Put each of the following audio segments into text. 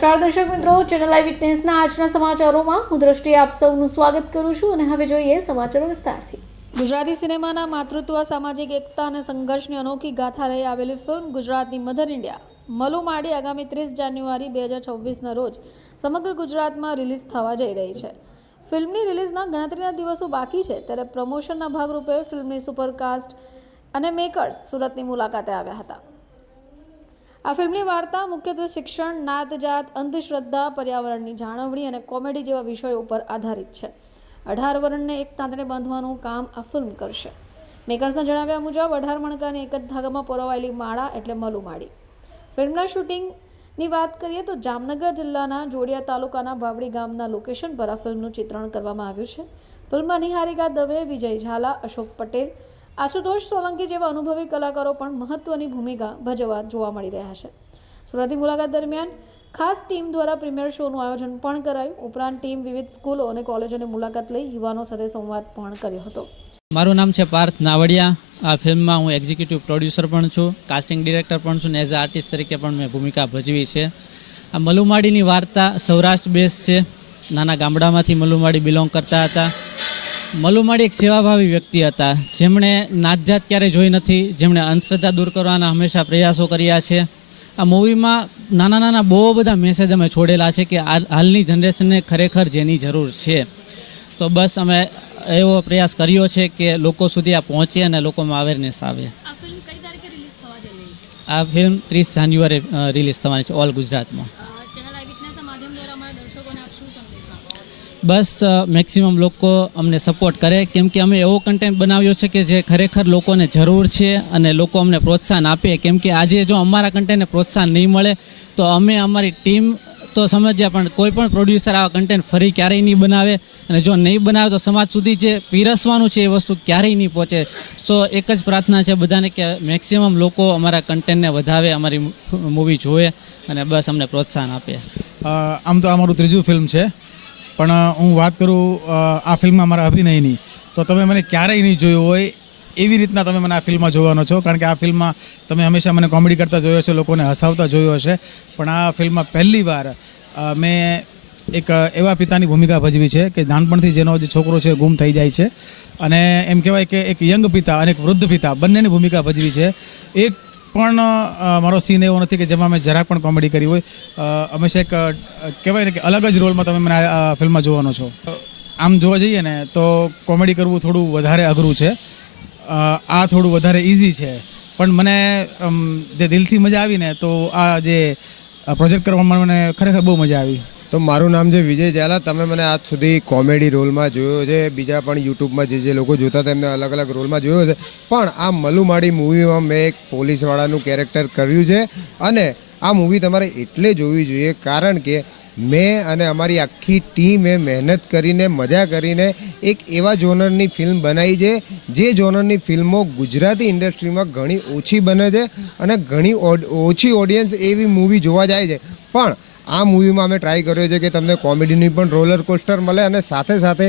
નમસ્કાર દર્શક મિત્રો ચેનલ આઈ વિટનેસના આજના સમાચારોમાં હું દ્રષ્ટિ આપ સૌનું સ્વાગત કરું છું અને હવે જોઈએ સમાચારો વિસ્તારથી. ગુજરાતી સિનેમાના માતૃત્વ, સામાજિક એકતા અને સંઘર્ષની અનોખી ગાથા લઈ આવેલી ફિલ્મ ગુજરાતની મધર ઇન્ડિયા મલુ માડી આગામી ત્રીસ જાન્યુઆરી બે હજાર છવ્વીસના રોજ સમગ્ર ગુજરાતમાં રિલીઝ થવા જઈ રહી છે. ફિલ્મની રિલીઝના ગણતરીના દિવસો બાકી છે ત્યારે પ્રમોશનના ભાગરૂપે ફિલ્મની સુપરકાસ્ટ અને મેકર્સ સુરતની મુલાકાતે આવ્યા હતા. આ ફિલ્મની વાર્તા મુખ્યત્વે શિક્ષણ નાત જાત અંધશ્રદ્ધા, પર્યાવરણની જાળવણી અને કોમેડી જેવા વિષયો ઉપર આધારિત છે. અઢાર વર્ણને એક તાંતણે બાંધવાનું કામ આ ફિલ્મ કરશે. મેકર્સના જણાવ્યા મુજબ, અઢાર મણકાને એક જ ધાગામાં પરોવાયેલી માળા એટલે મલુમાળી. ફિલ્મના શૂટિંગની વાત કરીએ તો જામનગર જિલ્લાના જોડિયા તાલુકાના વાવડી ગામના લોકેશન પર આ ફિલ્મનું ચિત્રણ કરવામાં આવ્યું છે. ફિલ્મમાં નિહારિકા દવે, વિજય ઝાલા, અશોક પટેલ આશુતોષ સોલંકી જેવા અનુભવી કલાકારો પણ મહત્વની ભૂમિકા ભજવવા જોવા મળી રહ્યા છે. સુરતની મુલાકાત દરમિયાન ખાસ ટીમ દ્વારા પ્રીમિયર શોનું આયોજન પણ કરાયું. ઉપરાંત ટીમ વિવિધ સ્કૂલો અને કોલેજોની મુલાકાત લઈ યુવાનો સાથે સંવાદ પણ કર્યો હતો. મારું નામ છે પાર્થ નાવડિયા. આ ફિલ્મમાં હું એક્ઝિક્યુટિવ પ્રોડ્યુસર પણ છું. કાસ્ટિંગ ડિરેક્ટર પણ છું ને એઝ અ આર્ટિસ્ટ તરીકે પણ મેં ભૂમિકા ભજવી છે. આ મલુમાડીની વાર્તા સૌરાષ્ટ્ર બેઝ છે. નાના ગામડામાંથી મલુમાડી બિલોંગ કરતા હતા. મલુમાડી એક સેવાભાવી વ્યક્તિ હતા. જેમણે નાતજાત ક્યારેય જોઈ નથી જેમણે અંધશ્રદ્ધા દૂર કરવાના હંમેશા પ્રયાસો કર્યા છે. આ મૂવીમાં નાના નાના બહુ બધા મેસેજ અમે છોડેલા છે કે હાલની જનરેશનને ખરેખર જેની જરૂર છે. તો બસ અમે એવો પ્રયાસ કર્યો છે કે લોકો સુધી આ પહોંચે અને લોકોમાં અવેરનેસ આવે. આ ફિલ્મ ત્રીસ જાન્યુઆરી રિલીઝ થવાની છે ઓલ ગુજરાતમાં ચેનલ આઈ વિટનેસના માધ્યમ દ્વારા અમારા દર્શકોને આપ શું સંદેશ આપો બસ મેક્સિમમ લોકો અમને સપોર્ટ કરે. કેમ કે અમે એવો કન્ટેન્ટ બનાવ્યો છે કે જે ખરેખર લોકોને જરૂર છે અને લોકો અમને પ્રોત્સાહન આપે. કેમ કે આજે જો અમારા કન્ટેન્ટને પ્રોત્સાહન નહીં મળે, તો અમે અમારી ટીમ તો સમજ્યા, પણ કોઈ પણ પ્રોડ્યુસર આવા કન્ટેન્ટ ફરી ક્યારેય નહીં બનાવે. અને જો નહીં બનાવે તો સમાજ સુધી જે પીરસવાનું છે એ વસ્તુ ક્યારેય નહીં પહોંચે. સો, એક જ પ્રાર્થના છે બધાને કે મેક્સિમમ લોકો અમારા કન્ટેન્ટને વધાવે, અમારી મૂવી જોવે અને બસ અમને પ્રોત્સાહન આપે. આમ તો અમારું ત્રીજું ફિલ્મ છે. પણ હું વાત કરું આ ફિલ્મમાં મારા અભિનયની. તો તમે મને ક્યારેય નહીં જોયું હોય એવી રીતના તમે મને આ ફિલ્મમાં જોવાનો છો, કારણ કે આ ફિલ્મમાં તમે હંમેશા મને કોમેડી કરતા જોયો છે લોકોને હસાવતા જોયો હશે. પણ આ ફિલ્મમાં પહેલી વાર મેં એક એવા પિતાની ભૂમિકા ભજવી છે કે નાનપણથી જેનો જે છોકરો છે ગુમ થઈ જાય છે. અને એમ કહેવાય કે એક યંગ પિતા અને એક વૃદ્ધ પિતા બંનેની ભૂમિકા ભજવી છે. એક પણ મારો સીન એવો નથી કે જેમાં મેં જરાક પણ કોમેડી કરી હોય. હંમેશા એક કહેવાય ને કે અલગ જ રોલમાં તમે મને આ ફિલ્મમાં જોવાનો છો. આમ જોવા જઈએ ને, તો કોમેડી કરવું થોડું વધારે અઘરું છે. આ થોડું વધારે ઇઝી છે. પણ મને જે દિલથી મજા આવી ને, તો આ જે પ્રોજેક્ટ કરવામાં મને ખરેખર બહુ મજા આવી. તો મારું નામ છે વિજય ઝાલા. તમે મને આજ સુધી કોમેડી રોલમાં જોયો છે, બીજા પણ યુટ્યુબમાં જે જે લોકો જોતા તેમને અલગ અલગ રોલમાં જોયો છે. પણ આ મલુમાડી મૂવીમાં મેં એક પોલીસવાળાનું કેરેક્ટર કર્યું છે અને આ મૂવી તમારે એટલે જોવી જોઈએ કારણ કે મેં અને અમારી આખી ટીમે મહેનત કરીને, મજા કરીને એક એવા જોનરની ફિલ્મ બનાવી છે, જે જોનરની ફિલ્મો ગુજરાતી ઇન્ડસ્ટ્રીમાં ઘણી ઓછી બને છે અને ઘણી ઓછી ઓડિયન્સ એવી મૂવી જોવા જાય છે. પણ આ મૂવીમાં અમે ટ્રાય કર્યો છે કે તમને કોમેડીની પણ રોલર કોસ્ટર મળે અને સાથે સાથે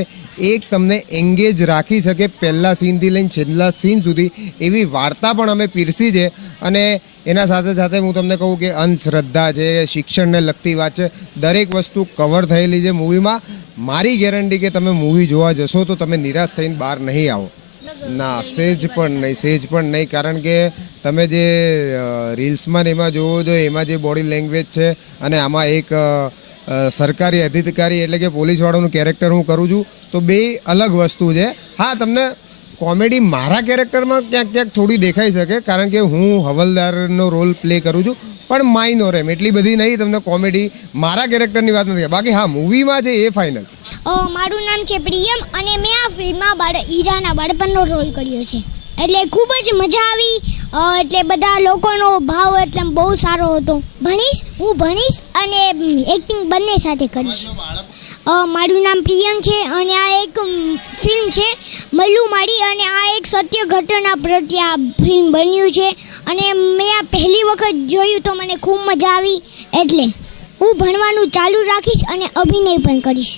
એક તમને એંગેજ રાખી શકે પહેલાં સીનથી લઈને છેલ્લા સીન સુધી એવી વાર્તા પણ અમે પીરસી છે. અને એના સાથે સાથે હું તમને કહું કે અંધશ્રદ્ધા છે, શિક્ષણને લગતી વાત છે, દરેક વસ્તુ કવર થયેલી છે મૂવીમાં મારી ગેરંટી કે તમે મૂવી જોવા જશો તો તમે નિરાશ થઈને બહાર નહીં આવો. ના સેજ પણ નહીં સેજ પણ નહીં, કારણ કે તમે જે રીલ્સમાં ને એમાં જોવો છો, એમાં જે બોડી લેંગ્વેજ છે અને આમાં એક સરકારી અધિકારી એટલે કે પોલીસવાળાનું કેરેક્ટર હું કરું છું, તો બે અલગ વસ્તુ છે. હા, તમને કોમેડી મારા કેરેક્ટરમાં ક્યાંક ક્યાંક થોડી દેખાઈ શકે, કારણ કે હું હવલદારનો રોલ પ્લે કરું છું, પણ માઇનોર એમ, એટલી બધી નહીં, તમને કોમેડી મારા કેરેક્ટરની વાત નથી. બાકી હા મૂવીમાં છે એ ફાઇનલ મારું નામ છે પ્રિયમ અને મેં આ ફિલ્મમાં ઈરાના બાળપણનો રોલ કર્યો છે. એટલે ખૂબ જ મજા આવી એટલે બધા લોકોનો ભાવ એટલે બહુ સારો હતો. ભણીશ, હું ભણીશ અને એક્ટિંગ બંને સાથે કરીશ. મારું નામ પ્રિયમ છે અને આ એક ફિલ્મ છે, મલ્લુ માડી અને આ એક સત્ય ઘટના પ્રત્યે આ ફિલ્મ બન્યું છે. અને મેં આ પહેલી વખત જોયું તો મને ખૂબ મજા આવી. એટલે હું ભણવાનું ચાલુ રાખીશ અને અભિનય પણ કરીશ.